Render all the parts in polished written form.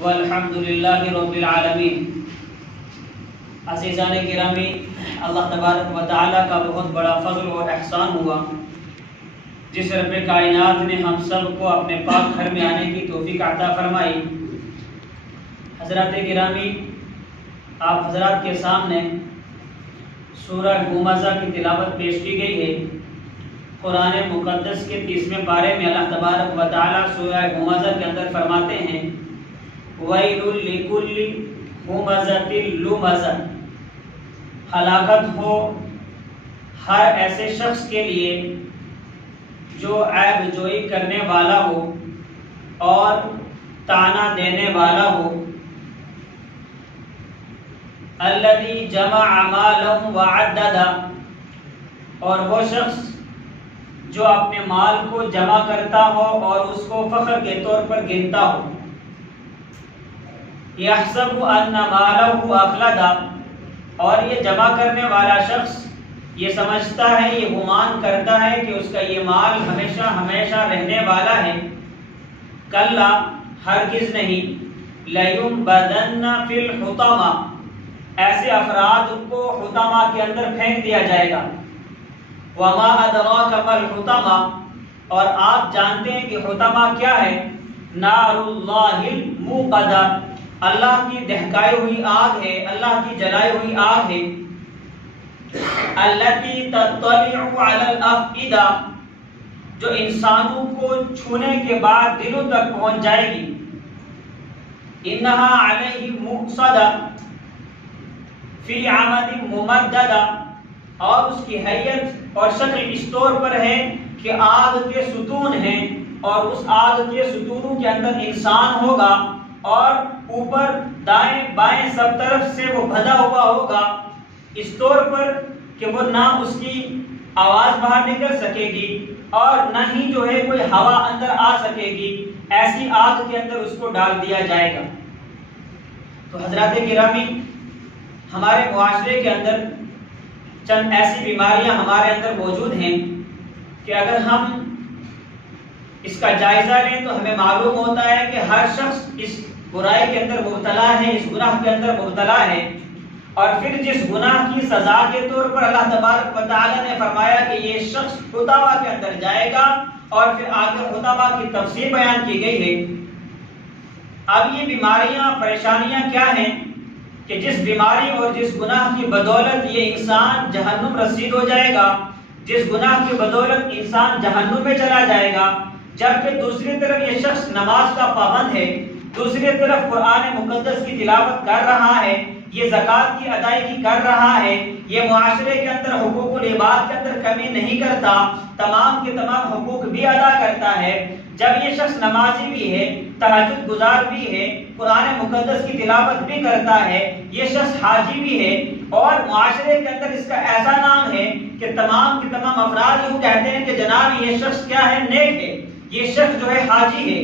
والحمد للہ رب العالمین۔ عزیزان گرامی، اللہ تبارک و تعالیٰ کا بہت بڑا فضل اور احسان ہوا جس رب کائنات نے ہم سب کو اپنے پاک گھر میں آنے کی توفیق عطا فرمائی۔ حضرات گرامی، آپ حضرات کے سامنے سورہ ہمزہ کی تلاوت پیش کی گئی ہے۔ قرآن مقدس کے 30ویں پارے میں اللہ تبارک و تعالیٰ سورہ ہمزہ کے اندر فرماتے ہیں وَيْلٌ لِكُلِّ ہُمَزَةٍ لُمَزَةٍ، ہلاکت ہو ہر ایسے شخص کے لیے جو عیب جوئی کرنے والا ہو اور طعنہ دینے والا ہو۔ الذی جمع مالا وعددا، اور وہ شخص جو اپنے مال کو جمع کرتا ہو اور اس کو فخر کے طور پر گنتا ہو۔ یحسب ان مالہ اخلدا، اور یہ جمع کرنے والا شخص یہ سمجھتا ہے، یہ گمان کرتا ہے کہ اس کا یہ مال ہمیشہ ہمیشہ رہنے والا ہے۔ کلا، ہرگز نہیں، لینبذن فی الحطمہ، ایسے افراد کو حطمہ کے اندر پھینک دیا جائے گا۔ وما ادراک ما الحطمہ، اور آپ جانتے ہیں کہ حطمہ کیا ہے؟ نار اللہ الموقدہ، اللہ کی دہکائی ہوئی آگ ہے، اللہ کی جلائی ہوئی آگ ہے۔ التی تطلع علی الافئدہ، جو انسانوں کو چھونے کے بعد دلوں تک پہنچ جائے گی۔ انہا علیہ مؤصدہ فی عمد ممددہ، اور اس کی حیت اور شکل اس طور پر ہے کہ آگ کے ستون ہیں، اور اس آگ کے ستونوں کے اندر انسان ہوگا، اور اوپر دائیں بائیں سب طرف سے وہ بھدا ہوا ہوگا، اس طور پر کہ وہ نہ اس کی آواز باہر نکل سکے گی اور نہ ہی جو ہے کوئی ہوا اندر آ سکے گی، ایسی آگ کے اندر اس کو ڈال دیا جائے گا۔ تو حضرات گرامی، ہمارے معاشرے کے اندر چند ایسی بیماریاں ہمارے اندر موجود ہیں کہ اگر ہم اس کا جائزہ لیں تو ہمیں معلوم ہوتا ہے کہ ہر شخص اس برائی کے اندر مبتلا ہے، اس گناہ کے اندر مبتلا ہے۔ اور پھر جس گناہ کی سزا کے طور پر اللہ تبارک و تعالی نے فرمایا کہ یہ شخص حطمہ کے اندر جائے گا، اور پھر آگے حطمہ کی تفصیل بیان کی گئی ہے۔ اب یہ بیماریاں، پریشانیاں کیا ہیں کہ جس بیماری اور جس گناہ کی بدولت یہ انسان جہنم رسید ہو جائے گا، جس گناہ کی بدولت انسان جہنم میں چلا جائے گا، جبکہ دوسری طرف یہ شخص نماز کا پابند ہے، دوسری طرف قرآن مقدس کی تلاوت کر رہا ہے، یہ زکوٰۃ کی ادائیگی کر رہا ہے، یہ معاشرے کے اندر حقوق العباد کے اندر کمی نہیں کرتا، تمام کے تمام حقوق بھی ادا کرتا ہے۔ جب یہ شخص نمازی بھی ہے، تہجد گزار بھی ہے، قرآن مقدس کی تلاوت بھی کرتا ہے، یہ شخص حاجی بھی ہے، اور معاشرے کے اندر اس کا ایسا نام ہے کہ تمام کے تمام افراد یوں کہتے ہیں کہ جناب یہ شخص کیا ہے؟ نیک ہے، یہ شخص جو ہے حاجی ہے،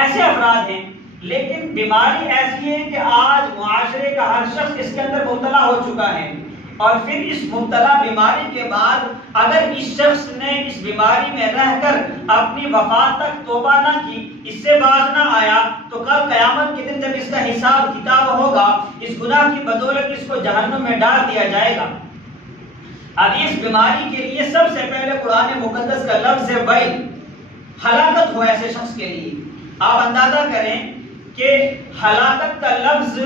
ایسے افراد ہیں۔ لیکن بیماری ایسی ہے کہ آج معاشرے کا ہر شخص اس کے اندر مبتلا ہو چکا ہے، اور پھر اس مبتلا بیماری کے بعد اگر اس شخص نے اس بیماری میں رہ کر اپنی وفات تک توبہ نہ کی، اس سے باز نہ آیا، تو کل قیامت کے دن جب اس کا حساب کتاب ہوگا، اس گناہ کی بدولت اس کو جہنم میں ڈال دیا جائے گا۔ اب اس بیماری کے لیے سب سے پہلے قرآن مقدس کا لفظ ہے ویل، ہلاکت ہو ایسے شخص کے لیے۔ آپ اندازہ کریں کہ ہلاکت کا لفظ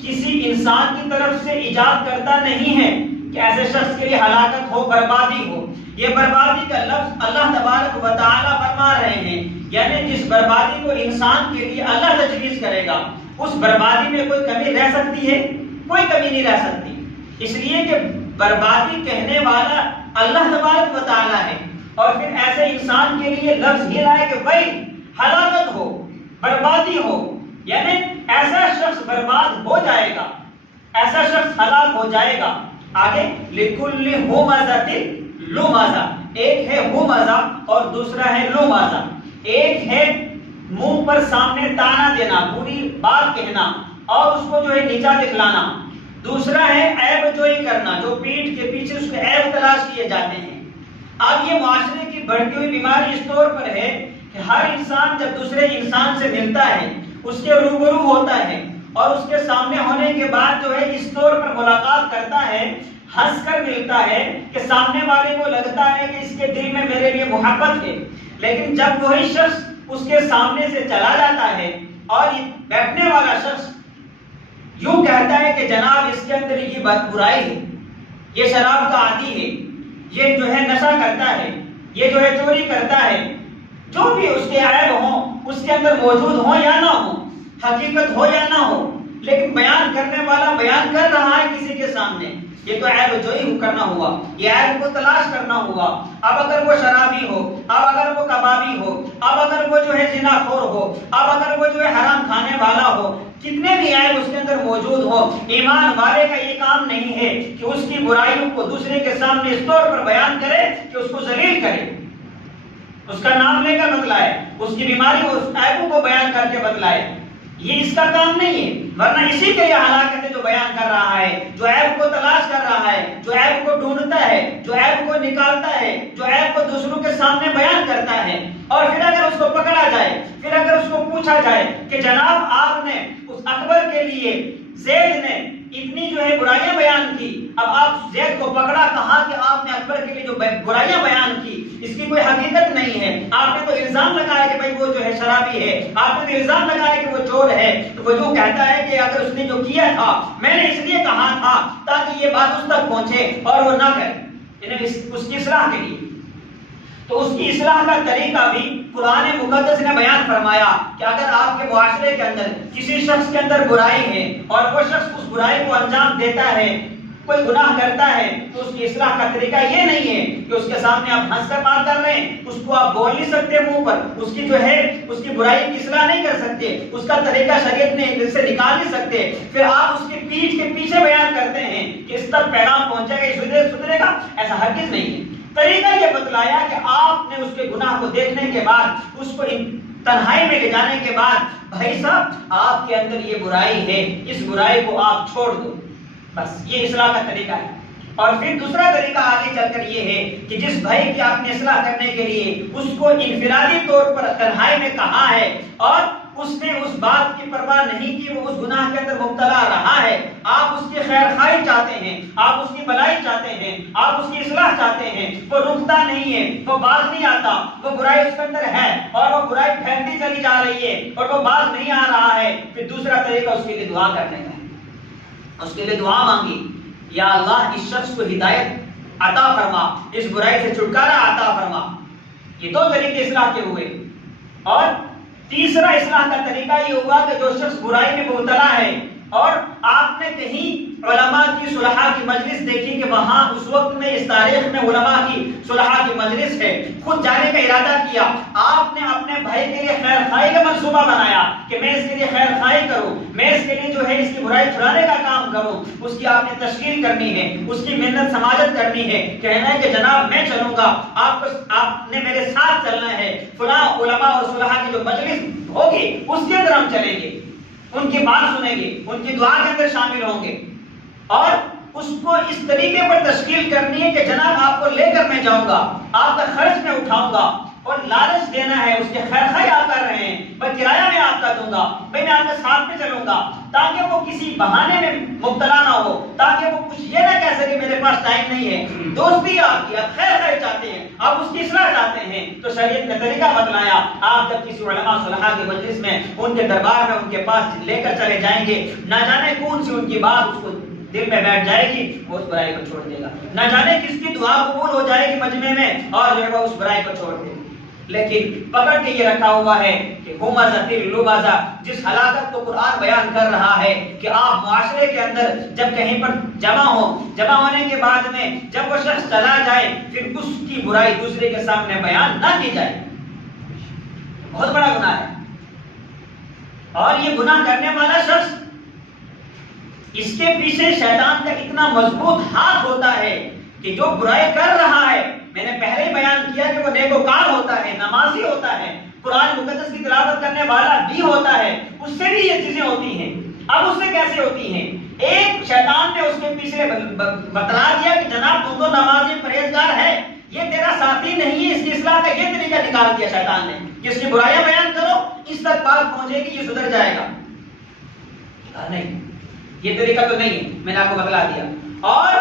کسی انسان کی طرف سے ایجاد کرتا نہیں ہے کہ ایسے شخص کے لیے ہلاکت ہو، بربادی ہو۔ یہ بربادی کا لفظ اللہ تبارک و تعالی فرما رہے ہیں، یعنی جس بربادی کو انسان کے لیے اللہ تجویز کرے گا، اس بربادی میں کوئی کمی رہ سکتی ہے؟ کوئی کمی نہیں رہ سکتی، اس لیے کہ بربادی کہنے والا اللہ تبارک و تعالی ہے۔ اور پھر ایسے انسان کے لیے لفظ یہ ہے کہ بھائی ہلاکت ہو، بربادی ہو، یعنی ایسا شخص برباد ہو جائے گا، ایسا شخص ہلاک ہو جائے گا۔ آگے لِكُلِّ ہُمَزَةٍ لُمَزَةٍ، ایک ہے ہُمَزَہ اور دوسرا ہے لُمَزَہ۔ ایک ہے منہ پر سامنے طعنہ دینا، بری بات کہنا اور اس کو جو ہے نیچا دکھلانا، دوسرا ہے عیب جوئی کرنا، جو پیٹھ کے پیچھے اس کے عیب تلاش کیے جاتے ہیں۔ اب یہ معاشرے کی بڑھتی ہوئی بیماری اس طور پر ہے کہ ہر انسان جب دوسرے انسان سے ملتا ہے، اس کے روبرو ہوتا ہے اور اس کے سامنے ہونے کے بعد جو ہے اس طور پر ملاقات کرتا ہے، ہنس کر ملتا ہے کہ سامنے والے کو لگتا ہے کہ اس کے دل میں میرے لیے محبت ہے، لیکن جب وہی شخص اس کے سامنے سے چلا جاتا ہے اور بیٹھنے والا شخص یوں کہتا ہے کہ جناب اس کے اندر یہ برائی ہے، یہ شراب کا عادی ہے، یہ جو ہے نشہ کرتا ہے، یہ جو ہے چوری کرتا ہے، جو بھی اس کے عیب ہوں اس کے اندر موجود ہوں یا نہ ہو، حقیقت ہو یا نہ ہو، لیکن بیان کرنے والا بیان کر رہا ہے کسی کے سامنے، یہ تو عیب جوئی کرنا ہوا، یہ عیب کو تلاش کرنا ہوا۔ اب اگر وہ شرابی ہو، اب اگر وہ کبابی ہو، اب اگر وہ جو ہے زنا خور ہو، اب اگر وہ جو ہے حرام کھانے والا ہو، کتنے بھی عیب اس کے اندر موجود ہو، ایمان والے کا یہ کام نہیں ہے کہ اس کی برائیوں کو دوسرے کے سامنے اس طور پر بیان کرے کہ اس کو ذلیل کرے، اس کا نام لے کر بتلائے، اس کی بیماری اور اس عیبوں کو بیان کر کے بتلائے، یہ اس کا کام نہیں ہے، ورنہ اسی کے لیے ہلاکت ہے جو بیان کر رہا ہے، جو عیب کو تلاش کر رہا ہے، جو عیب کو ڈھونڈتا ہے، جو عیب کو نکالتا ہے، جو عیب کو دوسروں کے سامنے بیان کرتا ہے، اور پھر اگر اس کو پکڑا جائے، پھر اگر اس کو پوچھا جائے کہ جناب آپ نے اس اکبر کے لیے زید نے اتنی جو ہے برائیاں بیان کی، اب آپ زید کو پکڑا، کہا کہ آپ نے اکبر کے لیے جو برائیاں بیان کی اس کی کوئی حقیقت نہیں ہے، آپ نے تو الزام لگایا کہ بھائی وہ جو ہے شرابی ہے، آپ نے تو الزام لگایا کہ وہ چور ہے، تو وہ جو کہتا ہے کہ اگر اس نے جو کیا تھا میں نے اس لیے کہا تھا تاکہ یہ بات اس تک پہنچے اور وہ نہ کرے، یعنی اس کی اصلاح کے لیے۔ تو اس کی اصلاح کا طریقہ بھی قرآن مقدس نے بیان فرمایا کہ اگر آپ کے معاشرے کے اندر کسی شخص کے اندر برائی ہے اور وہ شخص اس برائی کو انجام دیتا ہے، کوئی گناہ کرتا ہے، تو اس کی اصلاح کا طریقہ یہ نہیں ہے کہ اس کے سامنے آپ ہنس کر بات کر رہے ہیں، اس کو آپ بول نہیں سکتے منہ پر، اس کی جو ہے اس کی برائی کی اصلاح نہیں کر سکتے، اس کا طریقہ شریعت نے دل سے نکال نہیں سکتے، پھر آپ اس کی پیٹھ کے پیچھے بیان کرتے ہیں کہ اس تک پیغام پہنچے گا، یہ سدھرے گا، ایسا ہرگز نہیں ہے۔ طریقہ یہ بتلایا کہ آپ نے اس کے گناہ کو دیکھنے کے بعد، اس کو تنہائی میں لے جانے کے بعد، بھائی صاحب آپ کے اندر یہ برائی ہے، اس برائی کو آپ چھوڑ دو، بس یہ اصلاح کا طریقہ ہے۔ اور پھر دوسرا طریقہ آگے چل کر یہ ہے کہ جس بھائی کی آپ نے اصلاح کرنے کے لیے اس کو انفرادی طور پر تنہائی میں کہا ہے اور اس نے اس بات کی پرواہ نہیں کی، وہ اس گناہ کے اندر مبتلا رہا ہے، آپ اس کی خیر خواہی چاہتے ہیں، آپ اس کی بھلائی چاہتے ہیں، آپ اس کی اصلاح چاہتے ہیں، وہ رکتا نہیں ہے، وہ باز نہیں آتا، وہ برائی اس کے اندر ہے اور وہ برائی پھیلتی چلی جا رہی ہے اور وہ باز نہیں آ رہا ہے، پھر دوسرا طریقہ اس کے لیے دعا کرنے کا ہے، اس کے لیے دعا مانگی، یا اللہ اس شخص کو ہدایت عطا فرما، اس برائی سے چھٹکارا عطا فرما۔ یہ دو طریقے اصلاح کے ہوئے۔ اور تیسرا اصلاح کا طریقہ یہ ہوا کہ جو شخص برائی میں مبتلا ہے اور آپ نے کہیں علماء کی صلحاء کی مجلس دیکھی کہ وہاں اس وقت میں اس تاریخ میں علماء کی صلحاء کی مجلس ہے، خود جانے کا ارادہ کیا، آپ نے اپنے بھائی کے لیے خیر خواہی کا منصوبہ بنایا کہ میں اس کے لیے خیر خواہی کروں، میں اس کے لیے جو ہے اس کی برائی چھڑانے کا کام کروں، اس کی آپ نے تشکیل کرنی ہے، اس کی محنت سماجت کرنی ہے، کہنا ہے کہ جناب میں چلوں گا، آپ نے میرے ساتھ چلنا ہے، فلاں علماء اور صلحاء کی جو مجلس ہوگی اس کے اندر ہم چلیں گے، ان کی بات سنیں گے، ان کی دعا کے اندر شامل ہوں گے، اور اس کو اس طریقے پر تشکیل کرنی ہے کہ جناب آپ کو لے کر میں جاؤں گا، آپ کا خرچ میں اٹھاؤں گا، اور لالچ دینا ہے، اس کے خیر خواہ آپ کر رہے ہیں، میں کرایہ میں آپ کا دوں گا، میں آپ کے ساتھ میں چلوں گا، تاکہ وہ کسی بہانے میں مبتلا نہ ہو، تاکہ وہ کچھ یہ نہ کہہ سکے میرے پاس ٹائم نہیں ہے، دوستی آپ کی، آپ خیر خیر چاہتے ہیں، آپ اس کی اصلاح چاہتے ہیں، تو شریعت نے طریقہ بتلایا، آپ جب کسی علماء صلحاء کی مجلس میں ان کے دربار میں ان کے پاس لے کر چلے جائیں گے، نہ جانے کون سی ان کی بات اس کو دل میں بیٹھ جائے گی، وہ اس برائی کو چھوڑ دے گا، نہ جانے کس کی دعا قبول ہو جائے گی مجمع میں اور جو ہے وہ اس برائی کو چھوڑ دے گا۔ لیکن پکڑ کے یہ رکھا ہوا ہے کہ جس ہلاکت کو قرآن بیان کر رہا ہے کہ آپ معاشرے کے اندر جب کہیں پر جمع ہونے کے بعد میں جب وہ شخص چلا جائے پھر اس کی برائی دوسرے کے سامنے بیان نہ کی جائے، بہت بڑا گناہ ہے۔ اور یہ گناہ کرنے والا شخص، اس کے پیچھے شیطان کا اتنا مضبوط ہاتھ ہوتا ہے کہ جو برائی کر رہا ہے، میں نے پہلے ہی بیان کیا کہ وہ نیکوکار ہوتا ہے، نمازی ہوتا ہے، قرآن مقدس کی تلاوت کرنے والا بھی ہوتا ہے، اس سے بھی یہ چیزیں ہوتی ہیں۔ اب اس سے کیسے ہوتی ہیں؟ ایک شیطان نے اس کے پیچھے بتلا دیا کہ جناب تو نمازی پرہیزگار ہے، یہ تیرا ساتھی نہیں ہے، اس کی اصلاح کا یہ طریقہ نکال دیا شیطان نے کہ اس کی برائیاں بیان کرو، اس تک بات پہنچے گی یہ سدھر جائے گا. نہیں، یہ طریقہ تو نہیں ہے، میں نے آپ کو بتلا دیا. اور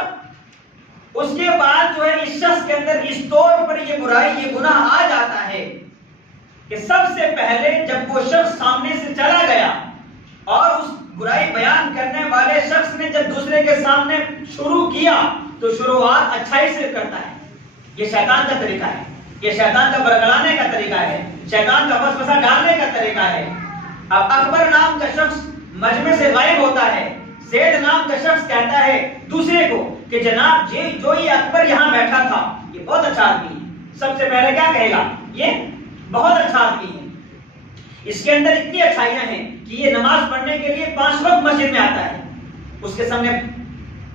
اس کے بعد جو ہے اس شخص کے اندر اس طور پر یہ برائی یہ گناہ آ جاتا ہے کہ سب سے پہلے جب وہ شخص سامنے سے چلا گیا اور اس برائی بیان کرنے والے شخص نے جب دوسرے کے سامنے شروع کیا تو شروعات اچھائی سے کرتا ہے. یہ شیطان کا طریقہ ہے، یہ شیطان کا برگلانے کا طریقہ ہے، شیطان کا وسوسہ ڈالنے کا طریقہ ہے. اب اکبر نام کا شخص مجمع سے غائب ہوتا ہے. زید نام کا شخص کہتا ہے دوسرے کو کہ جناب جو یہ اکبر یہاں بیٹھا تھا یہ بہت اچھا آدمی ہے. سب سے پہلے کیا کہے گا؟ یہ بہت اچھا آدمی ہے، اس کے اندر اتنی اچھائیاں ہیں کہ یہ نماز پڑھنے کے لیے 5 وقت مسجد میں آتا ہے. اس کے سامنے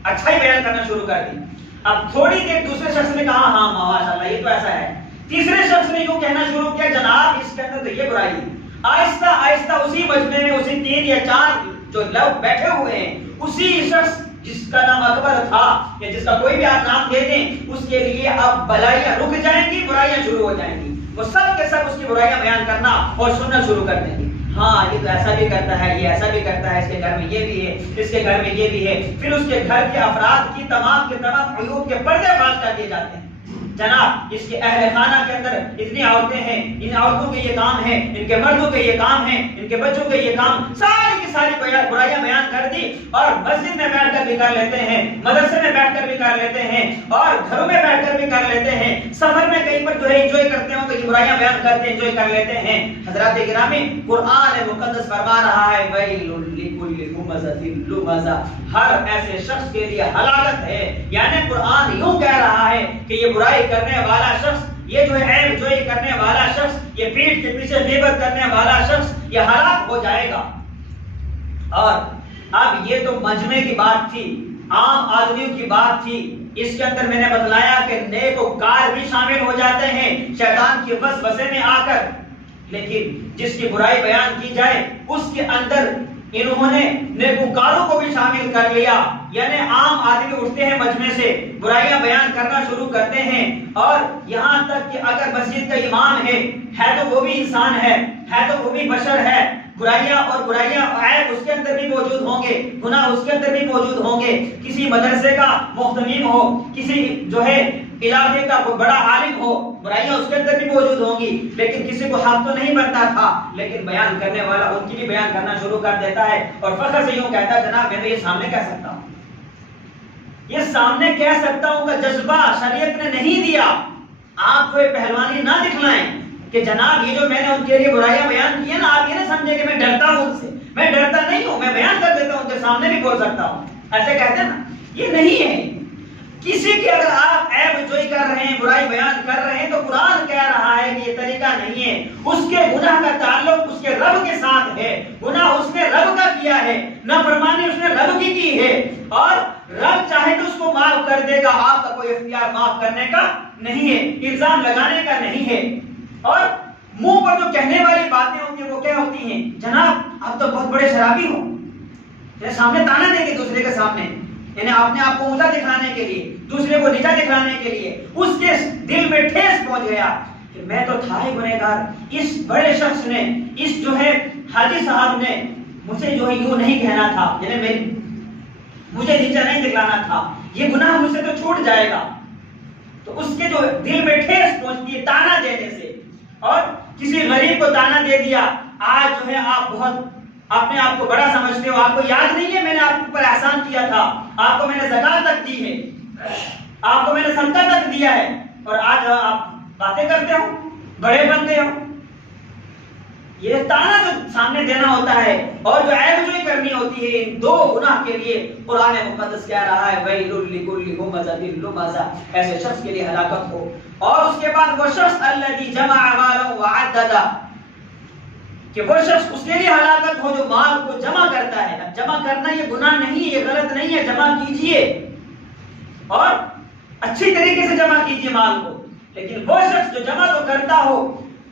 اچھائی بیان کرنا شروع کر دی. اب تھوڑی دیر دوسرے شخص نے کہا ہاں ماشاءاللہ یہ تو ایسا ہے. تیسرے شخص نے یوں کہنا شروع کیا جناب اس کے اندر تو یہ برائی ہے. آہستہ آہستہ اسی مجمع میں اسی 3 یا 4 جو لوگ بیٹھے ہوئے ہیں اسی شخص جس کا نام اکبر تھا یا جس کا کوئی بھی آپ نام دے دیں اس کے لیے اب بلائیاں رک جائیں گی، برائیاں شروع ہو جائیں گی. وہ سب کے سب اس کی برائیاں بیان کرنا اور سننا شروع کر دیں گے. ہاں یہ تو ایسا بھی کرتا ہے، یہ ایسا بھی کرتا ہے، اس کے گھر میں یہ بھی ہے، اس کے گھر میں یہ بھی ہے. پھر اس کے گھر کے افراد کی تمام کے تمام عیوب کے پردے فاش کر دیے جاتے ہیں. جناب اس کے اہل خانہ کے اندر اتنی عورتیں ہیں، ان عورتوں کے یہ کام ہیں، ان کے مردوں کے یہ کام ہیں، ان کے بچوں کے یہ کام، ساری کی ساری برائیاں بیان کر دی. اور مسجد میں بیٹھ کر بھی کر لیتے ہیں، مدرسے میں بیٹھ کر بھی کر لیتے ہیں، اور گھروں میں بیٹھ کر بھی کر لیتے ہیں. سفر میں کہیں پر جو ہے انجوائے کرتے ہوں تو یہ برائیاں بیان کرتے ہیں، انجوائے کر لیتے ہیں. حضرات گرامی قرآن مقدس فرما رہا ہے ویل لکل ہمزۃ لمزہ، ہر ایسے شخص کے لیے ہلاکت ہے. یعنی قرآن یوں کہہ رہا ہے کہ یہ برائی کرنے والا شخص، یہ جو ہے عیب جوئی کرنے والا شخص، یہ پیٹھ کے پیچھے غیبت کرنے والا شخص یہ ہلاک ہو جائے گا. اور اب یہ تو مجمع کی بات تھی، عام آدمیوں کی بات تھی. اس کے اندر میں نے بتلایا کہ نیک و کار بھی شامل ہو جاتے ہیں شیطان کی وسوسے میں آ کر. لیکن جس کی برائی بیان کی جائے اس کے اندر انہوں نے نیکوکاروں کو بھی شامل کر لیا. یعنی عام آدمی اٹھتے ہیں مجمع سے، برائیاں بیان کرنا شروع کرتے ہیں، اور یہاں تک کہ اگر مسجد کا امام ہے تو وہ بھی انسان ہے تو وہ بھی بشر ہے. برائیاں عیب اس کے اندر بھی موجود ہوں گے، گناہ اس کے اندر بھی موجود ہوں گے. کسی مدرسے کا محتمیم ہو، کسی جو ہے علاقے کا کوئی بڑا عالم ہو، برائیاں اس کے اندر بھی موجود ہوں گی. لیکن کسی کو حق تو نہیں بنتا تھا، لیکن بیان کرنے والا ان کی بھی بیان کرنا شروع کر دیتا ہے اور فخر سے یوں کہتا ہے جناب میں تو یہ سامنے کہہ سکتا ہوں، یہ سامنے کہہ سکتا ہوں کا جذبہ شریعت نے نہیں دیا. آپ کوئی پہلوانی نہ دکھلائیں کہ جناب یہ جو میں نے ان کے لیے برائیاں بیان کی ہیں نا، آپ یہ نہ سمجھے کہ میں ڈرتا ہوں ان سے. میں ڈرتا نہیں ہوں، میں بیان کر دیتا ہوں، ان کے سامنے بھی بول سکتا ہوں. ایسے کہتے ہیں نا، یہ نہیں ہے. کسی کی اگر آپ عیب جوئی کر رہے ہیں، برائی بیان کر رہے ہیں تو قرآن کہہ رہا ہے کہ یہ طریقہ نہیں ہے. اس کے گناہ کا تعلق اس کے رب کے ساتھ ہے، گناہ اس نے رب کا کیا ہے، نافرمانی اس نے رب کی ہے، اور رب چاہے تو اس کو معاف کر دے گا. آپ کا کوئی اختیار معاف کرنے کا نہیں ہے، الزام لگانے کا نہیں ہے. اور منہ پر جو کہنے والی باتیں ہوتی ہیں وہ کیا ہوتی ہیں؟ جناب آپ تو بہت بڑے شرابی ہو، سامنے تانا دیں گے دوسرے کے سامنے، یعنی اپنے آپ کو اونچا دکھانے کے لیے، دوسرے کو نیچا دکھانے کے لیے. اس کے دل میں ٹھیس پہنچ گیا کہ میں تو تھا ہی گنہگار، اس بڑے شخص نے، اس جو ہے حاجی صاحب نے مجھے جو ہے یوں نہیں کہنا تھا، یعنی مجھے نیچا نہیں دکھلانا تھا، یہ گناہ مجھ سے تو چھوٹ جائے گا. تو اس کے جو دل میں ٹھیس پہنچتی ہے تانا دینے سے، اور کسی غریب کو تانا دے دیا. آج جو ہے آپ بہت اپنے آپ کو بڑا سمجھتے ہو، آپ کو یاد نہیں ہے میں نے آپ کے اوپر احسان کیا تھا، آپ کو میں نے زکات تک دی ہے، آپ کو میں نے صدقہ تک دیا ہے، اور آج آپ باتیں کرتے ہو، بڑے بن گئے ہو. یہ تانا جو سامنے دینا ہوتا ہے اور جو عیب جوئی کرنی ہوتی ہے، ان دو گناہ کے لیے قرآن مقدس کہہ رہا ہے ویل لکل ہمزۃ لمزہ، ایسے شخص کے لیے ہلاکت ہو. اور اس کے بعد وہ شخص الذی جمع مالا وعددہ، کہ وہ شخص اس کے لیے ہلاکت ہو جو مال کو جمع کرتا ہے. اب جمع کرنا یہ گناہ نہیں ہے، یہ غلط نہیں ہے، جمع کیجئے اور اچھی طریقے سے جمع کیجئے مال کو. لیکن وہ شخص جو جمع تو کرتا ہو،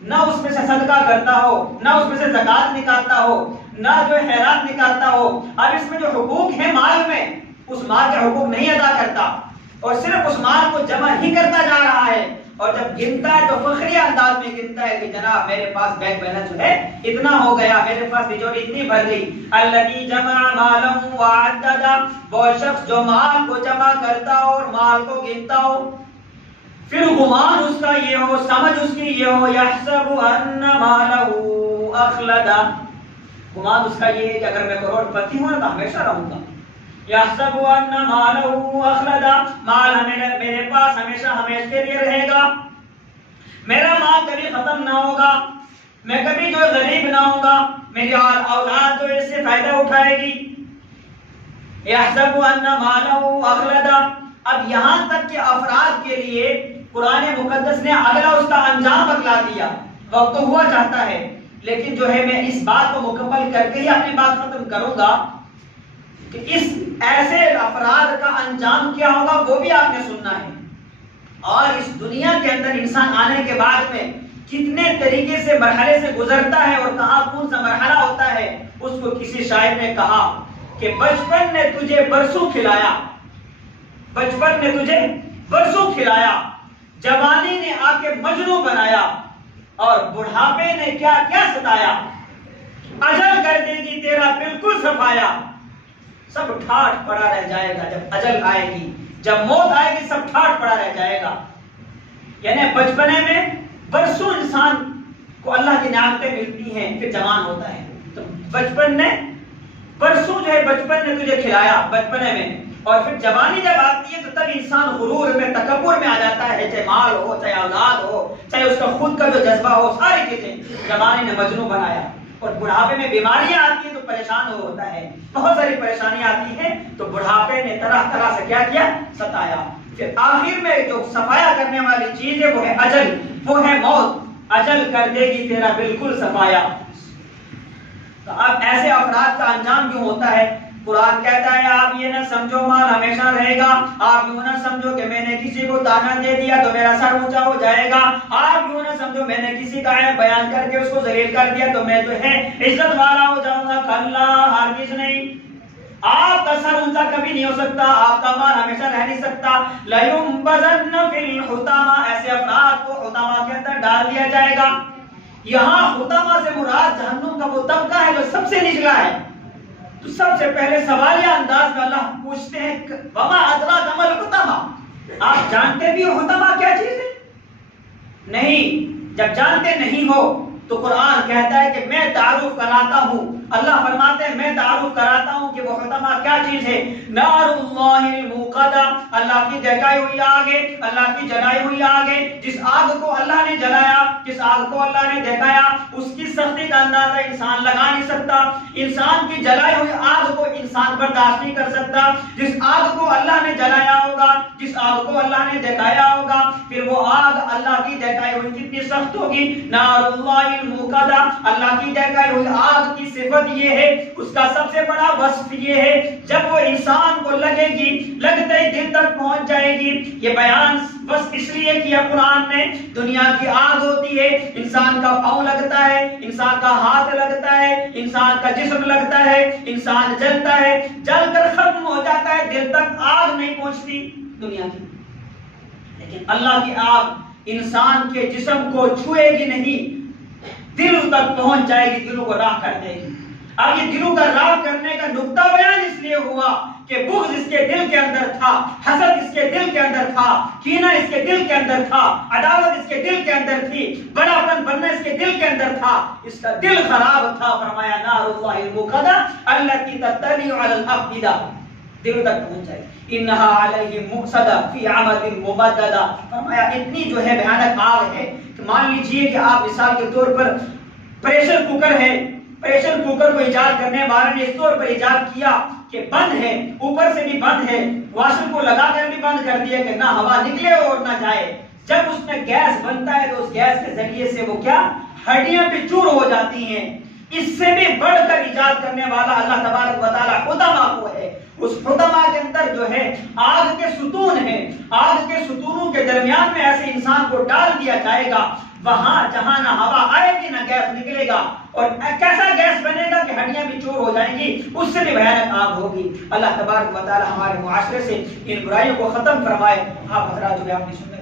نہ اس میں سے صدقہ کرتا ہو، نہ اس میں سے زکات نکالتا ہو، نہ جو خیرات نکالتا ہو. اب اس میں جو حقوق ہیں مال میں، اس مال کے حقوق نہیں ادا کرتا، اور صرف اس مال کو جمع ہی کرتا جا رہا ہے. اور جب گنتا ہے تو فخریہ انداز میں گنتا ہے کہ جناب میرے پاس بینک بیلنس جو ہے اتنا ہو گیا، میرے پاس تجوری اتنی بھر گئی۔ الذی جمع مالا وعددا، وہ شخص جو مال کو جمع کرتا ہو اور مال کو گنتا ہو، پھر گمان اس کا یہ ہو، سمجھ اس کی یہ ہو، یحسب ان مالہ اخلدا، گمان اس کا یہ ہے کہ اگر میں کروڑ پتی ہوں تو ہمیشہ رہوں گا۔ یحسب ان مالہ اخلدا، مال میرے پاس ہمیشہ کے لیے رہے گا، میرا مال کبھی ختم نہ ہوگا، میں کبھی جو غریب نہ ہوں گا، میری اولاد جو اس سے فائدہ اٹھائے گی۔ یحسب ان مالہ اخلدا، اب یہاں تک کہ افراد کے لیے قرآن مقدس نے اگلا اس کا انجام بتلا دیا۔ وقت تو ہوا چاہتا ہے لیکن جو ہے میں اس بات کو مکمل کر کے ہی اپنی بات ختم کروں گا کہ اس ایسے افراد کا انجام کیا ہوگا وہ بھی آپ نے سننا ہے، اور اس دنیا کے اندر انسان آنے کے بعد میں کتنے طریقے سے مرحلے سے گزرتا ہے اور کہاں کون سا مرحلہ ہوتا ہے۔ اس کو کسی شاعر نے کہا کہ بچپن نے تجھے برسوں کھلایا، بچپن نے تجھے برسوں کھلایا، جوانی نے آ کے مجنوں بنایا، اور بڑھاپے نے کیا کیا ستایا، اجل کر دے گی تیرا بالکل صفایا، سب ٹھاٹ پڑا رہ جائے گا جب اجل آئے گی، جب موت آئے گی سب ٹھاٹ پڑا رہ جائے گا۔ یعنی بچپنے میں برسوں انسان کو اللہ کی نعمتیں ملتی ہیں، پھر جوان ہوتا ہے تو بچپن نے برسوں جو ہے بچپن نے تجھے کھلایا بچپنے میں، اور پھر جوانی جب آتی ہے تو تب انسان غرور میں تکبر میں آ جاتا ہے، چاہے مال ہو چاہے اولاد ہو چاہے اس کا خود کا جو جذبہ ہو، ساری چیزیں جوانی نے مجنوں بنایا۔ اور بڑھاپے میں بیماریاں آتی ہیں تو پریشان ہوتا ہے، بہت ساری پریشانیاں آتی ہیں تو بڑھاپے نے طرح طرح سے کیا کیا، ستایا۔ پھر آخر میں جو صفایا کرنے والی چیز ہے وہ ہے اجل، وہ ہے موت، اجل کر دے گی تیرا بالکل صفایا۔ تو اب ایسے افراد کا انجام کیوں ہوتا ہے؟ قرآن کہتا ہے آپ یہ نہ سمجھو مال ہمیشہ رہے گا، آپ یوں نہ سمجھو کہ میں نے کسی کو دانا دے دیا تو میرا سر اونچا ہو جائے گا، آپ یوں نہ سمجھو میں نے کسی کا عیب بیان کر کے اس کو ذلیل کر دیا تو میں جو ہے عزت والا ہو جاؤں گا، کلا ہرگز نہیں، آپ کا سر اونچا کبھی نہیں ہو سکتا، آپ کا مال ہمیشہ رہ نہیں سکتا۔ لَيُنبَذَنَّ فِي الْحُطَمَةِ، ایسے افراد کو حطمہ کے اندر ڈال دیا جائے گا۔ یہاں حطمہ سے مراد جہنم کا وہ طبقہ ہے جو سب سے نچلا ہے۔ تو سب سے پہلے سوالیہ انداز میں اللہ پوچھتے ہیں وَمَا أَدْرَاكَ مَا الْحُطَمَةُ، آپ جانتے بھی ہو حطمہ کیا چیز ہے؟ نہیں، جب جانتے نہیں ہو تو قرآن کہتا ہے کہ میں تعارف کراتا ہوں، اللہ فرماتے ہیں میں تعارف کراتا ہوں کہ وہ حطمہ کیا چیز ہے۔ نار اللہ الموقدہ، اللہ کی دہکائی ہوئی آگ ہے، اللہ کی جلائی ہوئی آگ ہے۔ جس آگ کو اللہ نے جلایا، جس آگ کو اللہ نے دہکایا، اس کی سختی کا اندازہ انسان لگا نہیں سکتا۔ انسان کی جلائی ہوئی آگ کو انسان برداشت نہیں کر سکتا۔ جس آگ کو اللہ نے جلایا ہوگا، جس آگ کو اللہ نے دہکایا ہوگا، پھر وہ آگ اللہ کی دہکائی ہوئی کتنی سخت ہوگی۔ نار اللہ الموقدہ، اللہ کی دہکائی ہوئی آگ کی صفت یہ ہے، اس کا سب سے بڑا وصف یہ ہے جب وہ انسان کو لگے گی، لگتے ہی دل تک پہنچ جائے گی۔ یہ بیان بس اس لیے کیا قرآن نے، دنیا کی آگ ہوتی ہے، انسان کا پاؤں لگتا ہے، انسان کا ہاتھ لگتا ہے، انسان کا جسم لگتا ہے، انسان جلتا ہے، جل کر ختم ہو جاتا ہے، دل تک آگ نہیں پہنچتی دنیا کی۔ لیکن اللہ کی آگ انسان کے جسم کو چھوئے گی نہیں، دل تک پہنچ جائے گی، دلوں کو راہ کر دے گی۔ اب یہ دلوں کا راہ کرنے کا نقطہ بیان اس لیے ہوا کہ بغض اس کے دل کے اندر تھا، حسد اس کے دل کے اندر تھا، کینہ اس کے دل کے اندر تھا، عداوت اس کے دل کے اندر تھی، بڑا پن بننا اس کے دل کے اندر تھا، اس کا دل خراب تھا۔ فرمایا نار اللہ الموقدہ التی تطلع علی الافئدہ، دل تک پہنچ جائے۔ انہا علیہم مؤصدہ فی عمد ممددہ، فرمایا اتنی جو ہے بھیانک آگ ہے کہ مان لیجئے کہ آپ مثال کے طور پر پریشر کوکر ہے، پریشر کوکر کو ایجاد کرنے والے نے اس طور پر ایجاد کیا کہ بند ہے، اوپر سے بھی بند ہے، واشر کو لگا کر بھی بند کر دیا کہ نہ ہوا نکلے اور نہ جائے۔ جب اس میں گیس بنتا ہے تو اس گیس کے ذریعے سے وہ کیا ہڈیاں بھی چور ہو جاتی ہیں۔ اس سے بھی بڑھ کر ایجاد کرنے والا اللہ تبارک و تعالی حطمہ کو ہے۔ اس حطمہ کے اندر جو ہے آگ کے ستون ہیں، آگ کے ستونوں کے درمیان میں ایسے انسان کو ڈال دیا جائے گا، وہاں جہاں نہ ہوا آئے گی نہ گیس نکلے گا، اور کیسا گیس بنے گا کہ ہڈیاں بھی چور ہو جائیں گی، اس سے بھی بھیانک آگ ہوگی۔ اللہ تبارک و تعالی ہمارے معاشرے سے ان برائیوں کو ختم فرمائے۔ آپ حضرات جو ہے اپنی سنت